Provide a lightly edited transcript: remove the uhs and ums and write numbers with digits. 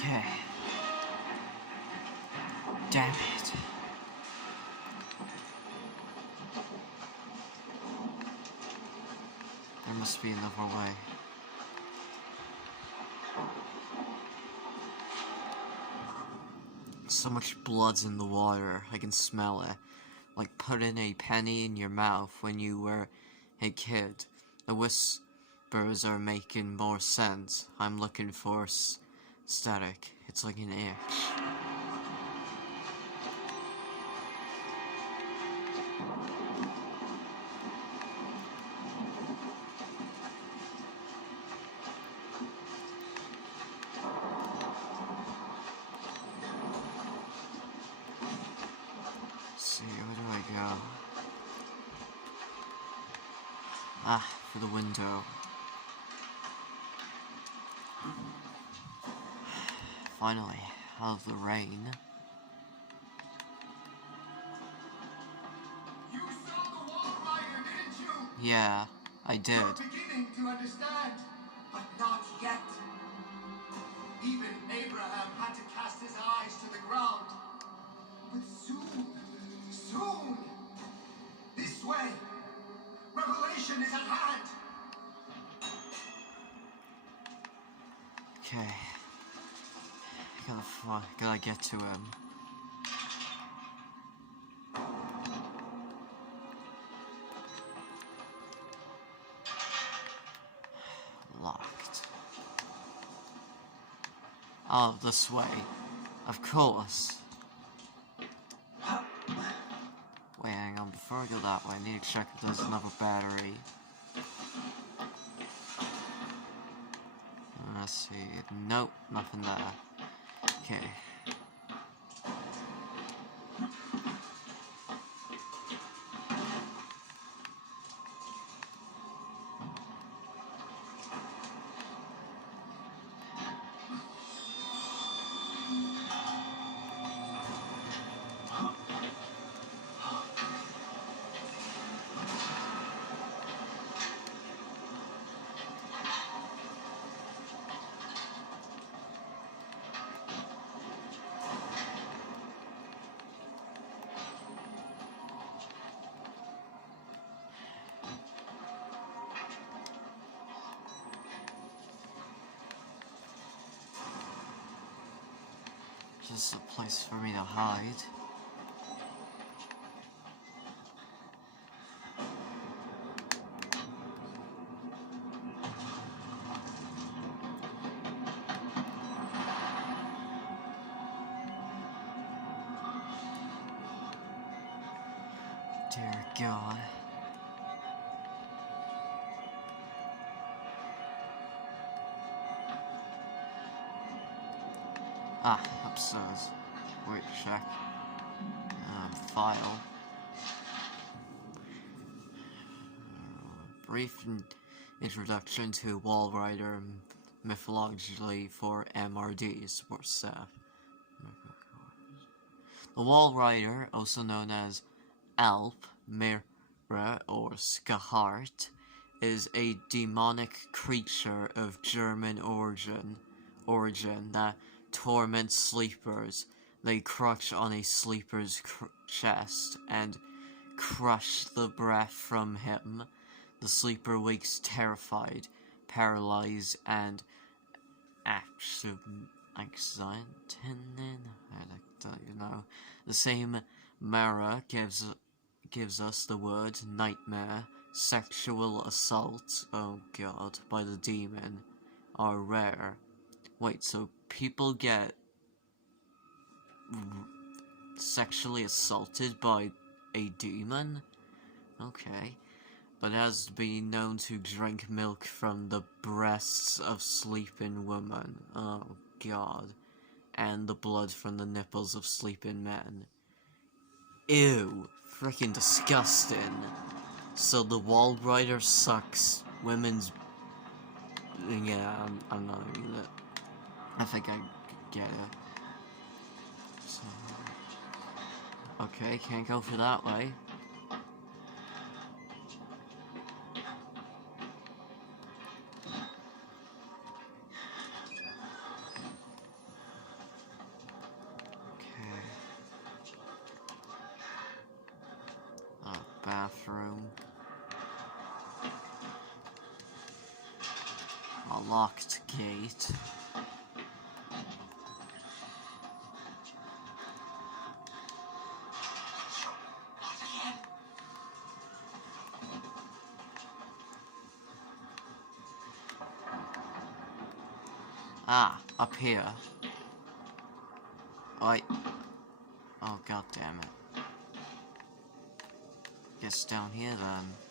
Okay. Damn it. There must be another way. So much blood's in the water, I can smell it. Like putting a penny in your mouth when you were a kid. The whispers are making more sense. I'm looking for static. It's like an itch. See, where do I go? Ah, for the window. Finally, out of the rain. You saw the wall rider, didn't you? Yeah, I did. You're beginning to understand, but not yet. Even Abraham had to cast his eyes to the ground. But soon, this way, revelation is at hand. Okay. Gotta get to him. Locked. Oh, this way. Of course. Wait, hang on. Before I go that way, I need to check if there's another battery. Let's see. Nope, nothing there. Okay. Just a place for me to hide. Dear God. Ah, upstairs. Wait, check. File. Brief introduction to Wall Rider mythology for MRD support staff. The Wall Rider, also known as Alp, Mira, or Skahart, is a demonic creature of German origin that torments sleepers. They crouch on a sleeper's chest and crush the breath from him. The sleeper wakes terrified, paralyzed, and I don't even know. The same Mara gives us the word nightmare. Sexual assault, oh god, by the demon are rare. Wait, so people get sexually assaulted by a demon? Okay. But has been known to drink milk from the breasts of sleeping women. Oh god. And the blood from the nipples of sleeping men. Ew. Freaking disgusting. So the Wall Rider sucks women's... Yeah, I'm not even it. I think I get it. So... Okay, can't go for that way. bathroom. A locked gate. Ah, up here. Oi. Oh, god damn it. Guess down here then.